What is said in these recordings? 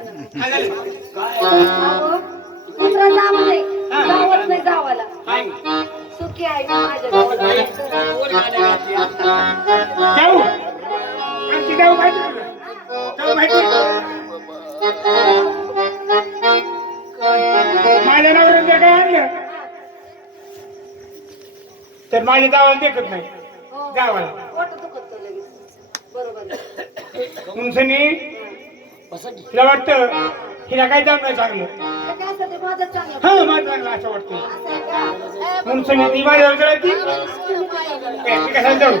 ना काय झालं? अहो, कुत्रा जावं नाही जावत नाही जावाला काय? सुखी आहे मी माझ्या गावाला जाऊ आमची जाऊ माहिती? जाऊ माहिती? माझ्या नवऱ्याने जे काय आणलं तर माझ्या जावाला देखत नाही हो. गावाला पोट दुखत बरोबर तिला वाटतं हिला काय चांगलं? तर काय असतं ते माझं चांगलं. हा माझं चांगलं असं वाटतं. असं आहे का? उंचनी ती माझ्यावर जळती तुम्ही काय करता? ए, ती कशाला जाऊ?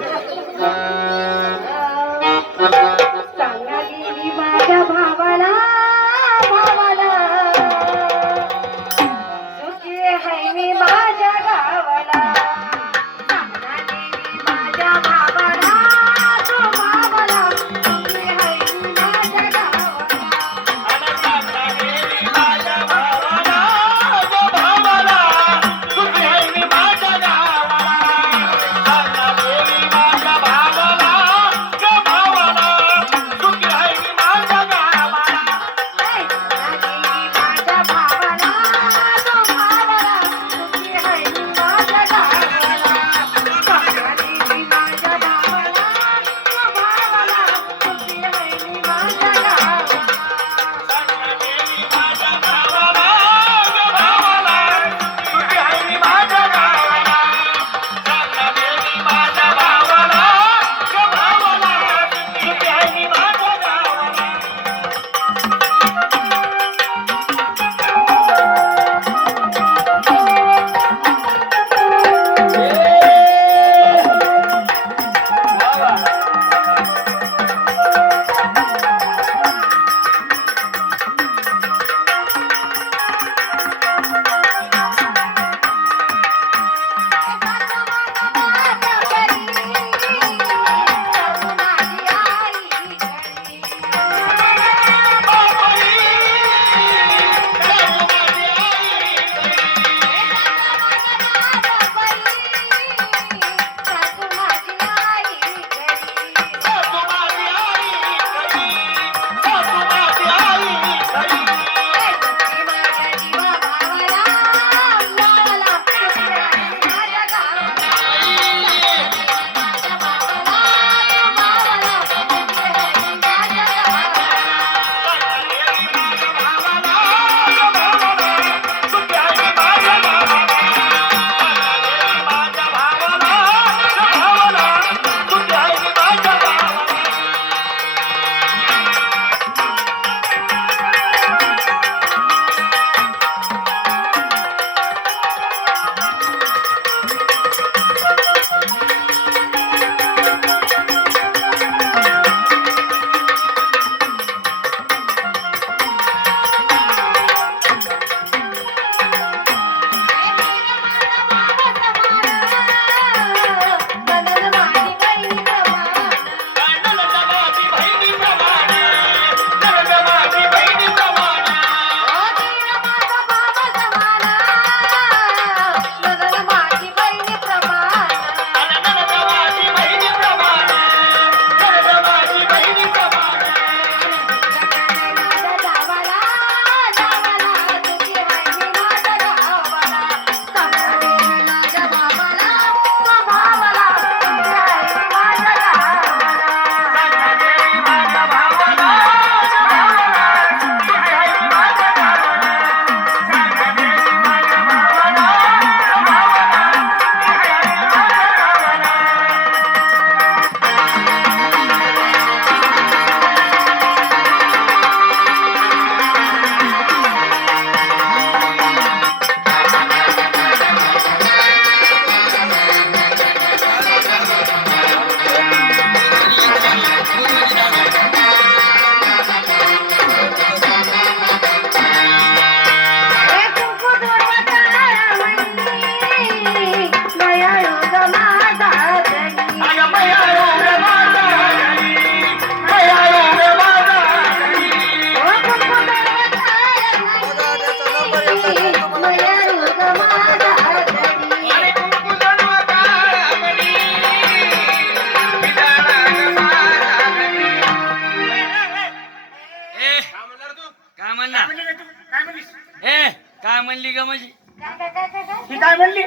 म्हणली ग म्हणजे काय काय काय काय काय? ही काय म्हणली?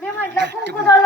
मी म्हटलं कुंकू जवळ